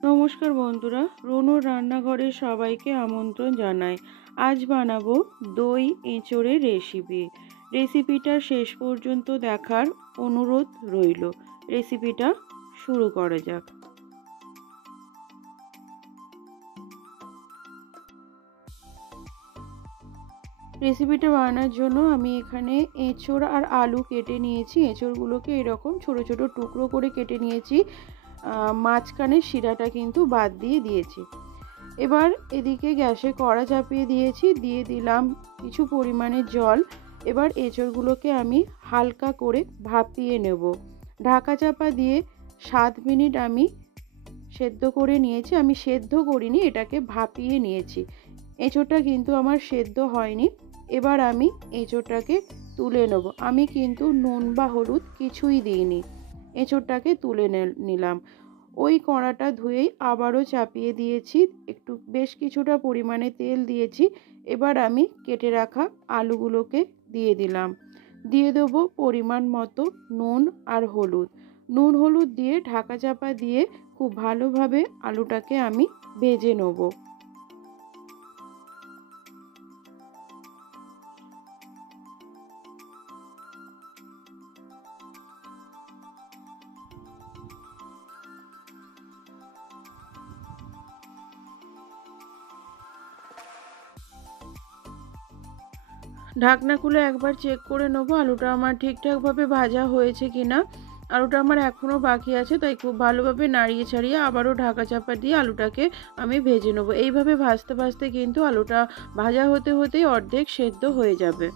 নমস্কার বন্ধুরা, রুনুর রান্নাঘরে সবাইকে আমন্ত্রণ জানাই। আজ বানাবো দই এঁচোড়ের রেসিপিটা শেষ পর্যন্ত দেখার অনুরোধ রইল। রেসিপিটা শুরু করা যাক। রেসিপিটা বানানোর জন্য আমি এখানে এঁচোড় আর আলু কেটে নিয়েছি। এঁচোড়গুলোকে এরকম ছোট ছোট টুকরো করে কেটে নিয়েছি। মাঝখানে শিরাটা কিন্তু বাদ দিয়েছি। এবার এদিকে গ্যাসে কড়া চাপিয়ে দিয়েছি, দিয়ে দিলাম কিছু পরিমাণে জল। এবার এঁচোড়গুলোকে আমি হালকা করে ভাপিয়ে নেব। ঢাকা চাপা দিয়ে 7 মিনিট আমি সেদ্ধ করে নিয়েছি। আমি সেদ্ধ করিনি, এটাকে ভাপিয়ে নিয়েছি। এঁচোড়টা কিন্তু আমার সেদ্ধ হয়নি। এবার আমি এঁচোড়টাকে তুলে নেব। আমি কিন্তু নুন বা হলুদ কিছুই দিইনি। এঁচোড়টাকে তুলে নিলাম। ওই কড়াটা ধুয়েই আবারও চাপিয়ে দিয়েছি, একটু বেশ কিছুটা পরিমাণে তেল দিয়েছি। এবার আমি কেটে রাখা আলুগুলোকে দিয়ে দিলাম। দিয়ে দেবো পরিমাণ মতো নুন আর হলুদ। নুন হলুদ দিয়ে ঢাকা চাপা দিয়ে খুব ভালোভাবে আলুটাকে আমি ভেজে নেব। ঢাকনা খুলে একবার চেক করে নেবো আলুটা আমার ঠিকঠাকভাবে ভাজা হয়েছে কিনা। আলুটা আমার এখনও বাকি আছে, তাই খুব ভালোভাবে নাড়িয়ে ছাড়িয়ে আবারও ঢাকা চাপা দিয়ে আলুটাকে আমি ভেজে নেবো। এইভাবে ভাজতে ভাজতে কিন্তু আলুটা ভাজা হতে হতেই অর্ধেক সেদ্ধ হয়ে যাবে।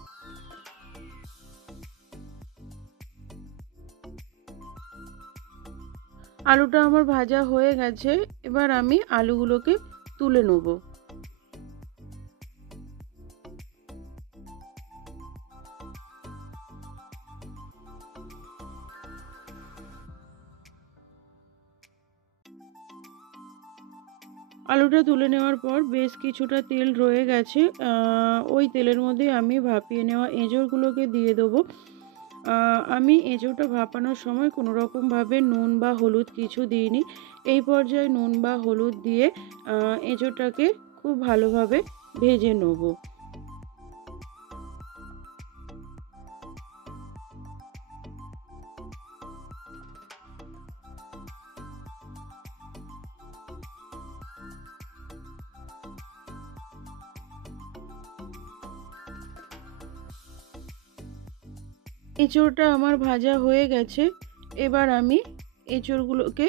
আলুটা আমার ভাজা হয়ে গেছে। এবার আমি আলুগুলোকে তুলে নেব। আলুটা তুলে নেওয়ার পর বেশ কিছুটা তেল রয়ে গেছে। ওই তেলের মধ্যে আমি ভাপিয়ে নেওয়া এঁচোড়গুলোকে দিয়ে দেবো। আমি এঁচোড়টা ভাপানোর সময় কোনো রকমভাবে নুন বা হলুদ কিছু দিইনি। এই পর্যায়ে নুন বা হলুদ দিয়ে এঁচোড়টাকে খুব ভালোভাবে ভেজে নেব। এঁচোড়টা আমার ভাজা হয়ে গেছে। এবার আমি এঁচোড়গুলোকে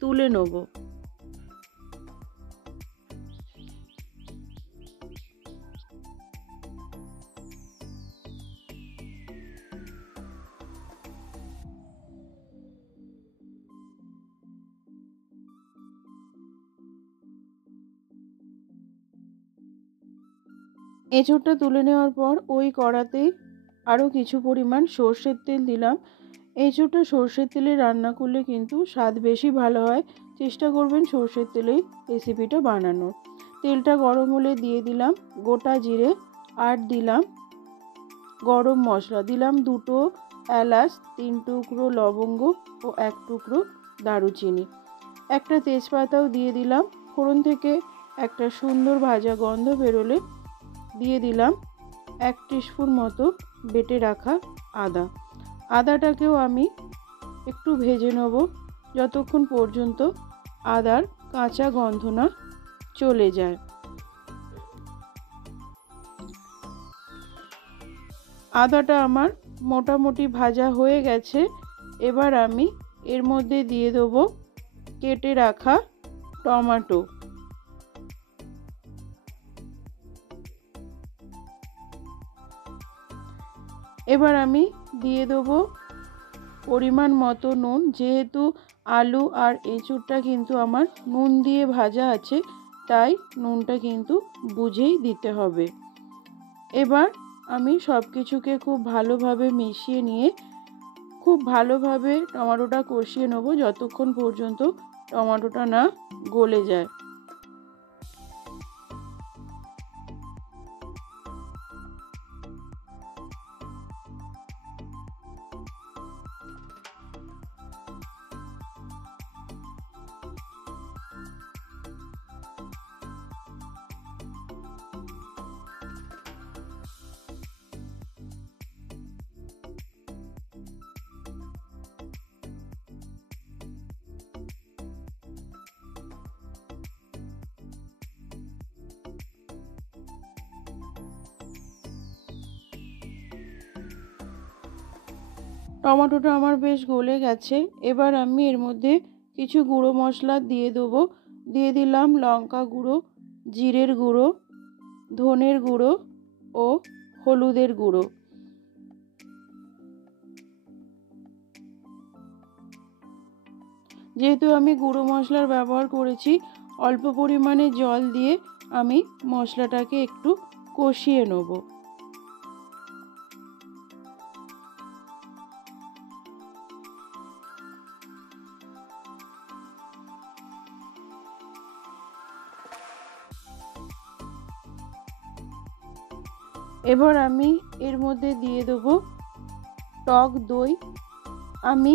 তুলে নেব। এঁচোড়টা তুলে নেওয়ার পর ওই কড়াতেই আরও কিছু পরিমাণ সর্ষের তেল দিলাম। এঁচোড়টা সর্ষের তেলে রান্না করলে কিন্তু স্বাদ বেশি ভালো হয়। চেষ্টা করবেন সর্ষের তেলেই রেসিপিটা বানানোর। তেলটা গরম হলে দিয়ে দিলাম গোটা জিরে, আর দিলাম গরম মশলা, দিলাম 2টো এলাচ, 3 টুকরো লবঙ্গ ও 1 টুকরো দারুচিনি, একটা তেজপাতাও দিয়ে দিলাম। ফোড়ন থেকে একটা সুন্দর ভাজা গন্ধ বেরোলে দিয়ে দিলাম 1 টিস্পুন মতো বেটে রাখা আদা। আদাটাকেও আমি একটু ভেজে নেব যতক্ষণ পর্যন্ত আদার কাঁচা গন্ধ না চলে যায়। আদাটা আমার মোটামুটি ভাজা হয়ে গেছে। এবার আমি এর মধ্যে দিয়ে দেবো কেটে রাখা টমেটো। এবার আমি দিয়ে দেবো পরিমাণ মতো নুন। যেহেতু আলু আর এঁচোড়টা কিন্তু আমার নুন দিয়ে ভাজা আছে, তাই নুনটা কিন্তু বুঝেই দিতে হবে। এবার আমি সব কিছুকে খুব ভালোভাবে মিশিয়ে নিয়ে খুব ভালোভাবে টমেটোটা কষিয়ে নেবো যতক্ষণ পর্যন্ত টমেটোটা না গলে যায়। টমেটোটা আমার বেশ গলে গেছে। এবার আমি এর মধ্যে কিছু গুঁড়ো মশলা দিয়ে দেবো। দিয়ে দিলাম লঙ্কা গুঁড়ো, জিরের গুঁড়ো, ধনের গুঁড়ো ও হলুদের গুঁড়ো। যেহেতু আমি গুঁড়ো মশলার ব্যবহার করেছি, অল্প পরিমাণে জল দিয়ে আমি মশলাটাকে একটু কষিয়ে নেব। এবার আমি এর মধ্যে দিয়ে দেবো টক দই। আমি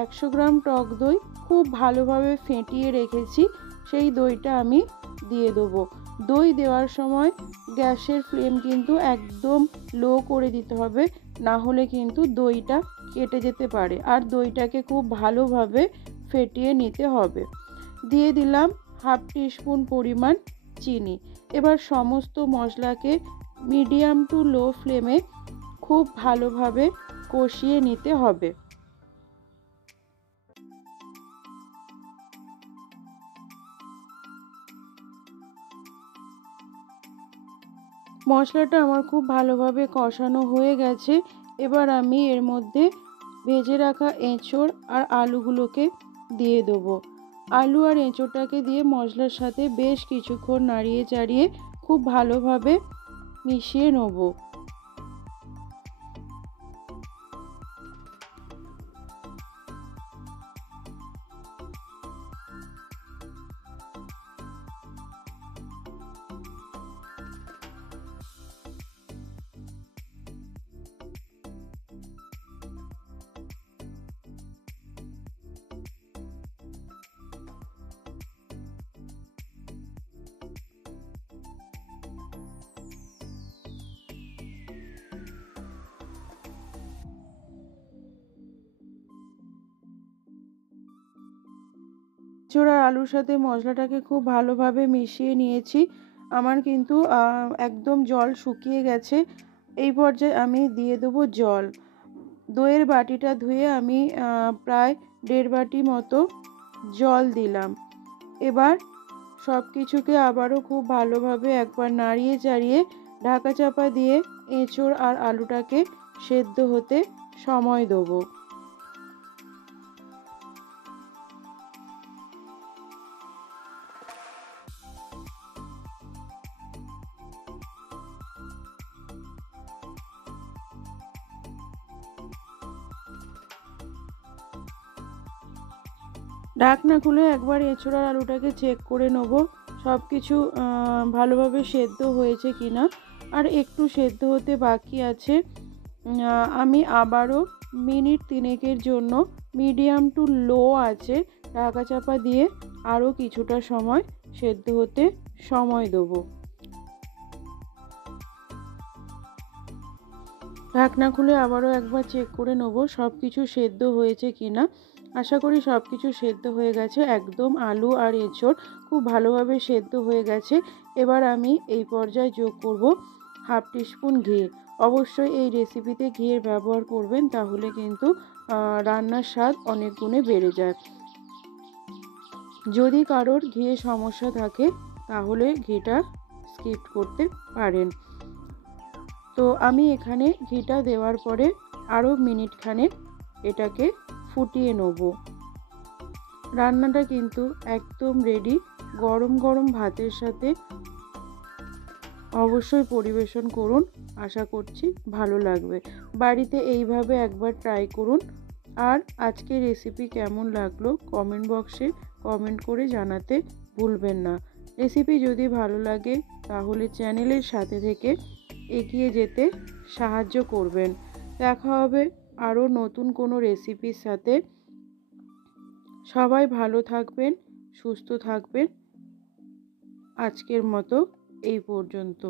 100 গ্রাম টক দই খুব ভালোভাবে ফেটিয়ে রেখেছি, সেই দইটা আমি দিয়ে দেবো। দই দেওয়ার সময় গ্যাসের ফ্লেম কিন্তু একদম লো করে দিতে হবে, না হলে কিন্তু দইটা কেটে যেতে পারে। আর দইটাকে খুব ভালোভাবে ফেটিয়ে নিতে হবে। দিয়ে দিলাম হাফ টিস্পুন পরিমাণ চিনি। এবার সমস্ত মশলাকে মিডিয়াম টু লো ফ্লেমে খুব ভালোভাবে কষিয়ে নিতে হবে। মশলাটা আমার খুব ভালোভাবে কষানো হয়ে গেছে। এবার আমি এর মধ্যে ভেজে রাখা এঁচোড় আর আলুগুলোকে দিয়ে দেবো। আলু আর এঁচোড়টাকে দিয়ে মশলার সাথে বেশ কিছুক্ষণ নাড়িয়ে চাড়িয়ে খুব ভালোভাবে মিশিয়ে নেব। এঁচোড় আর আলুর সাথে মশলাটাকে খুব ভালোভাবে মিশিয়ে নিয়েছি। আমার কিন্তু একদম জল শুকিয়ে গেছে। এই পর্যায়ে আমি দিয়ে দেবো জল। দইয়ের বাটিটা ধুয়ে আমি প্রায় 1.5 বাটি মতো জল দিলাম। এবার সব কিছুকে আবারও খুব ভালোভাবে একবার নাড়িয়ে চাড়িয়ে ঢাকা চাপা দিয়ে এঁচোড় আর আলুটাকে সেদ্ধ হতে সময় দেবো। ঢাকনা খুলে একবার এঁচোড় আর আলুটাকে চেক করে নেব সব কিছু ভালোভাবে সেদ্ধ হয়েছে কিনা। আর একটু সেদ্ধ হতে বাকি আছে। আমি আবারও মিনিট 3 জন্য মিডিয়াম টু লো আছে ঢাকা চাপা দিয়ে আরও কিছুটা সময় সেদ্ধ হতে সময় দেবো। ঢাকনা খুলে আবারও একবার চেক করে নেব সব কিছু সেদ্ধ হয়েছে কিনা। আশা করি সব কিছু সেদ্ধ হয়ে গেছে। একদম আলু আর এঁচোড় খুব ভালোভাবে সেদ্ধ হয়ে গেছে। এবার আমি এই পর্যায়ে যোগ করব হাফ টিস্পুন ঘি। অবশ্যই এই রেসিপিতে ঘিয়ের ব্যবহার করবেন, তাহলে কিন্তু রান্নার স্বাদ অনেক গুণে বেড়ে যায়। যদি কারোর ঘিয়ে সমস্যা থাকে তাহলে ঘিটা স্কিপ করতে পারেন। তো আমি এখানে ঘিটা দেওয়ার পরে আরও মিনিট খানেক এটাকে ফুটিয়ে নেব। রান্নাটা কিন্তু একদম রেডি। গরম গরম ভাতের সাথে অবশ্যই পরিবেশন করুন। আশা করছি ভালো লাগবে। বাড়িতে এইভাবে একবার ট্রাই করুন। আর আজকের রেসিপি কেমন লাগলো কমেন্ট বক্সে কমেন্ট করে জানাতে ভুলবেন না। রেসিপি যদি ভালো লাগে তাহলে চ্যানেলের সাথে থেকে এগিয়ে যেতে সাহায্য করবেন। দেখা হবে আরও নতুন কোনো রেসিপির সাথে। সবাই ভালো থাকবেন, সুস্থ থাকবেন। আজকের মতো এই পর্যন্ত।